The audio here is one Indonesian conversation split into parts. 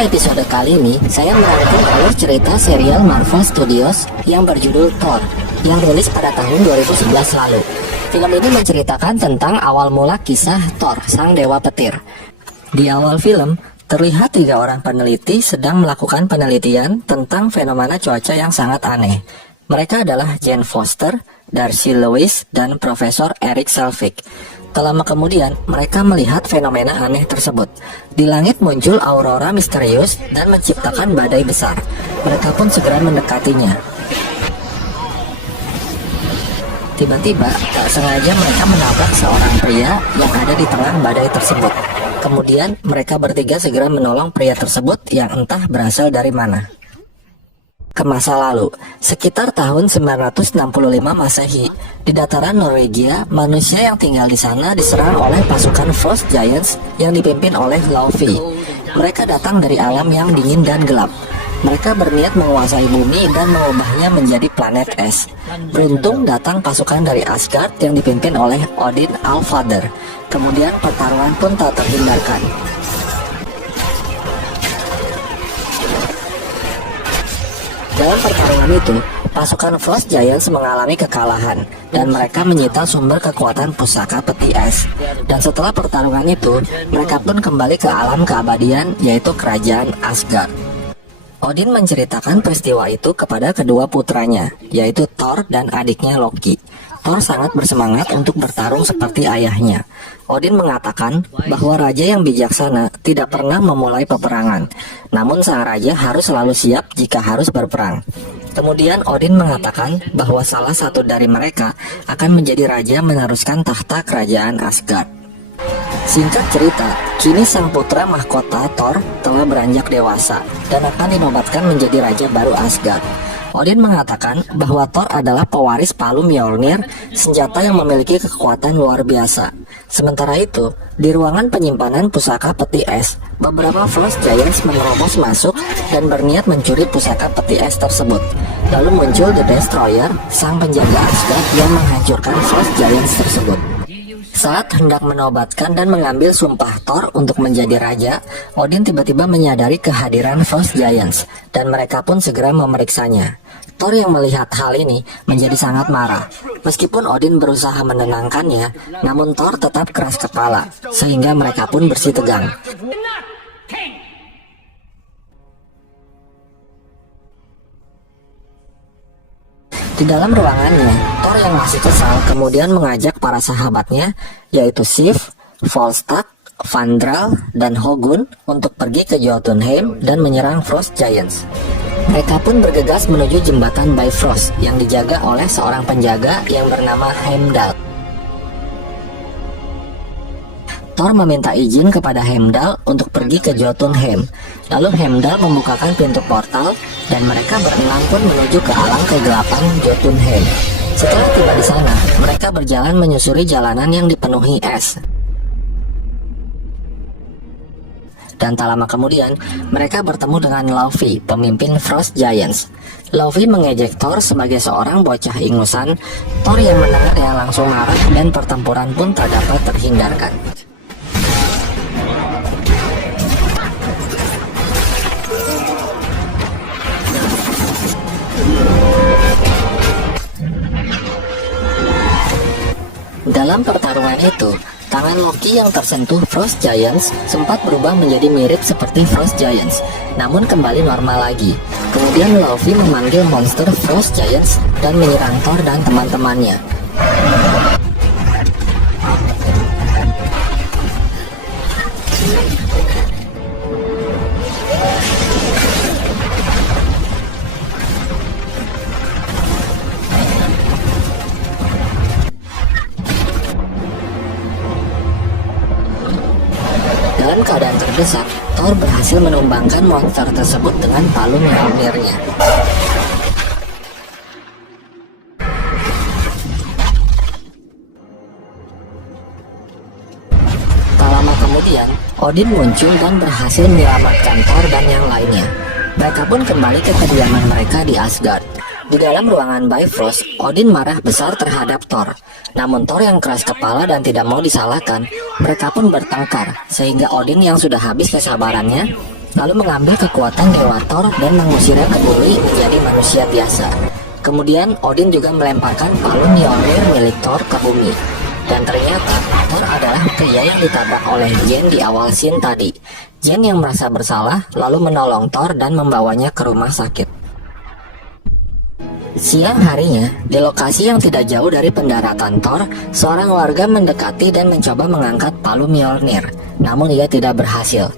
Pada episode kali ini, saya merangkum alur cerita serial Marvel Studios yang berjudul Thor, yang rilis pada tahun 2011 lalu. Film ini menceritakan tentang awal mula kisah Thor, sang dewa petir. Di awal film, terlihat 3 orang peneliti sedang melakukan penelitian tentang fenomena cuaca yang sangat aneh. Mereka adalah Jane Foster, Darcy Lewis, dan Profesor Eric Selvig. Tak lama kemudian, mereka melihat fenomena aneh tersebut. Di langit muncul aurora misterius dan menciptakan badai besar. Mereka pun segera mendekatinya. Tiba-tiba, tak sengaja mereka menabrak seorang pria yang ada di tengah badai tersebut. Kemudian, mereka bertiga segera menolong pria tersebut yang entah berasal dari mana. Ke masa lalu, sekitar tahun 965 Masehi, di dataran Norwegia, manusia yang tinggal di sana diserang oleh pasukan Frost Giants yang dipimpin oleh Laufey. Mereka datang dari alam yang dingin dan gelap. Mereka berniat menguasai bumi dan mengubahnya menjadi planet es. Beruntung datang pasukan dari Asgard yang dipimpin oleh Odin All-Father. Kemudian pertarungan pun tak terhindarkan. Dalam pertarungan itu, pasukan Frost Giants mengalami kekalahan dan mereka menyita sumber kekuatan pusaka peti es. Dan setelah pertarungan itu, mereka pun kembali ke alam keabadian, yaitu kerajaan Asgard. Odin menceritakan peristiwa itu kepada kedua putranya, yaitu Thor dan adiknya Loki. Thor sangat bersemangat untuk bertarung seperti ayahnya. Odin mengatakan bahwa raja yang bijaksana tidak pernah memulai peperangan, namun sang raja harus selalu siap jika harus berperang. Kemudian Odin mengatakan bahwa salah satu dari mereka akan menjadi raja meneruskan tahta kerajaan Asgard. Singkat cerita, kini sang putra mahkota Thor telah beranjak dewasa dan akan dinobatkan menjadi raja baru Asgard. Odin mengatakan bahwa Thor adalah pewaris palu Mjolnir, senjata yang memiliki kekuatan luar biasa. Sementara itu, di ruangan penyimpanan pusaka peti es, beberapa Frost Giants menerobos masuk dan berniat mencuri pusaka peti es tersebut. Lalu muncul The Destroyer, sang penjaga Asgard yang menghancurkan Frost Giants tersebut. Saat hendak menobatkan dan mengambil sumpah Thor untuk menjadi raja, Odin tiba-tiba menyadari kehadiran Frost Giants, dan mereka pun segera memeriksanya. Thor yang melihat hal ini menjadi sangat marah. Meskipun Odin berusaha menenangkannya, namun Thor tetap keras kepala, sehingga mereka pun bersih tegang. Di dalam ruangannya, Thor yang masih kesal kemudian mengajak para sahabatnya, yaitu Sif, Volstagg, Fandral, dan Hogun untuk pergi ke Jotunheim dan menyerang Frost Giants. Mereka pun bergegas menuju jembatan Bifrost yang dijaga oleh seorang penjaga yang bernama Heimdall. Thor meminta izin kepada Heimdall untuk pergi ke Jotunheim. Lalu Heimdall membukakan pintu portal dan mereka berenam pun menuju ke alam kegelapan Jotunheim. Setelah tiba di sana, mereka berjalan menyusuri jalanan yang dipenuhi es. Dan tak lama kemudian, mereka bertemu dengan Laufey, pemimpin Frost Giants. Laufey mengejek Thor sebagai seorang bocah ingusan. Thor yang mendengarnya langsung marah dan pertempuran pun tak dapat terhindarkan. Dalam pertarungan itu, tangan Loki yang tersentuh Frost Giants sempat berubah menjadi mirip seperti Frost Giants, namun kembali normal lagi. Kemudian Laufey memanggil monster Frost Giants dan menyerang Thor dan teman-temannya. Dalam keadaan terdesak, Thor berhasil menumbangkan monster tersebut dengan palu Mjolnirnya. Tak lama kemudian, Odin muncul dan berhasil menyelamatkan Thor dan yang lainnya. Mereka pun kembali ke kediaman mereka di Asgard. Di dalam ruangan Bifrost, Odin marah besar terhadap Thor. Namun Thor yang keras kepala dan tidak mau disalahkan, mereka pun bertengkar, sehingga Odin yang sudah habis kesabarannya lalu mengambil kekuatan Dewa Thor dan mengusirnya ke bumi menjadi manusia biasa. Kemudian Odin juga melemparkan palu Mjolnir milik Thor ke bumi. Dan ternyata Thor adalah pria yang ditabrak oleh Jane di awal scene tadi. Jane yang merasa bersalah lalu menolong Thor dan membawanya ke rumah sakit. Siang harinya, di lokasi yang tidak jauh dari pendaratan Thor, seorang warga mendekati dan mencoba mengangkat palu Mjolnir. Namun ia tidak berhasil.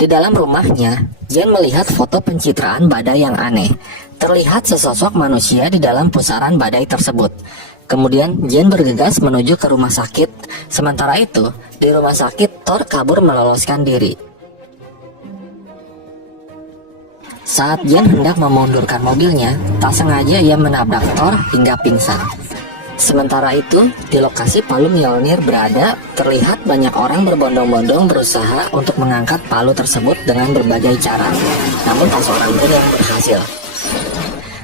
Di dalam rumahnya, Jane melihat foto pencitraan badai yang aneh. Terlihat sesosok manusia di dalam pusaran badai tersebut. Kemudian Jane bergegas menuju ke rumah sakit. Sementara itu, di rumah sakit Thor kabur meloloskan diri. Saat Jane hendak memundurkan mobilnya, tak sengaja ia menabrak Thor hingga pingsan. Sementara itu, di lokasi palu Mjolnir berada, terlihat banyak orang berbondong-bondong berusaha untuk mengangkat palu tersebut dengan berbagai cara. Namun tak seorang pun yang berhasil.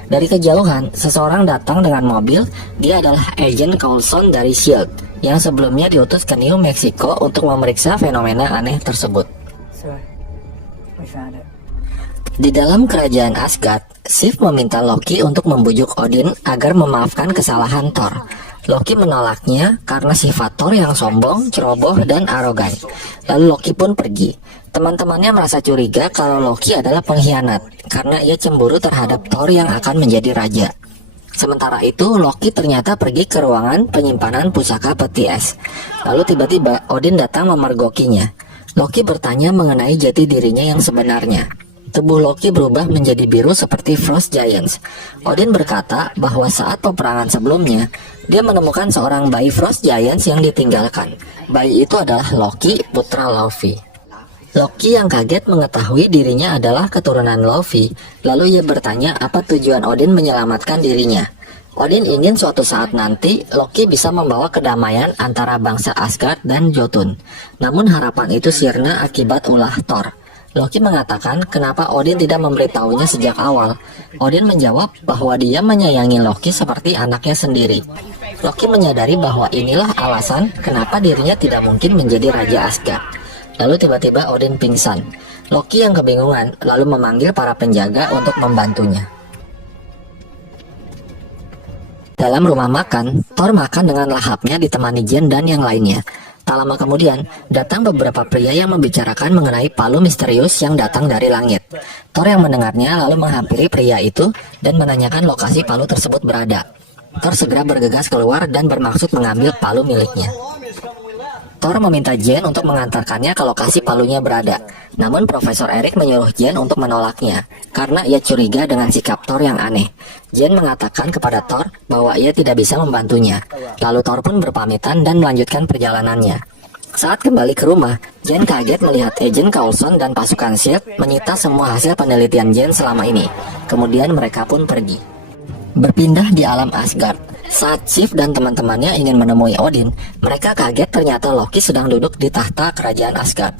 Dari kejauhan, seseorang datang dengan mobil. Dia adalah Agent Coulson dari S.H.I.E.L.D. yang sebelumnya diutus ke New Mexico untuk memeriksa fenomena aneh tersebut. Di dalam kerajaan Asgard, Sif meminta Loki untuk membujuk Odin agar memaafkan kesalahan Thor. Loki menolaknya karena sifat Thor yang sombong, ceroboh, dan arogan. Lalu Loki pun pergi. Teman-temannya merasa curiga kalau Loki adalah pengkhianat karena ia cemburu terhadap Thor yang akan menjadi raja. Sementara itu, Loki ternyata pergi ke ruangan penyimpanan pusaka peti es. Lalu tiba-tiba Odin datang memergokinya. Loki bertanya mengenai jati dirinya yang sebenarnya. Tubuh Loki berubah menjadi biru seperti Frost Giants. Odin berkata bahwa saat peperangan sebelumnya, dia menemukan seorang bayi Frost Giants yang ditinggalkan. Bayi itu adalah Loki, putra Laufey. Loki yang kaget mengetahui dirinya adalah keturunan Laufey. Lalu ia bertanya apa tujuan Odin menyelamatkan dirinya. Odin ingin suatu saat nanti Loki bisa membawa kedamaian antara bangsa Asgard dan Jotun. Namun harapan itu sirna akibat ulah Thor. Loki mengatakan kenapa Odin tidak memberitahunya sejak awal. Odin menjawab bahwa dia menyayangi Loki seperti anaknya sendiri. Loki menyadari bahwa inilah alasan kenapa dirinya tidak mungkin menjadi Raja Asgard. Lalu tiba-tiba Odin pingsan. Loki yang kebingungan lalu memanggil para penjaga untuk membantunya. Dalam rumah makan, Thor makan dengan lahapnya ditemani Jane dan yang lainnya. Tak lama kemudian, datang beberapa pria yang membicarakan mengenai palu misterius yang datang dari langit. Thor yang mendengarnya lalu menghampiri pria itu dan menanyakan lokasi palu tersebut berada. Thor segera bergegas keluar dan bermaksud mengambil palu miliknya. Thor meminta Jane untuk mengantarkannya ke lokasi palunya berada. Namun Profesor Eric menyuruh Jane untuk menolaknya karena ia curiga dengan sikap Thor yang aneh. Jane mengatakan kepada Thor bahwa ia tidak bisa membantunya. Lalu Thor pun berpamitan dan melanjutkan perjalanannya. Saat kembali ke rumah, Jane kaget melihat Agent Coulson dan pasukan S.H.I.E.L.D. menyita semua hasil penelitian Jane selama ini. Kemudian mereka pun pergi. Berpindah di alam Asgard. Saat Sif dan teman-temannya ingin menemui Odin, mereka kaget ternyata Loki sedang duduk di tahta kerajaan Asgard.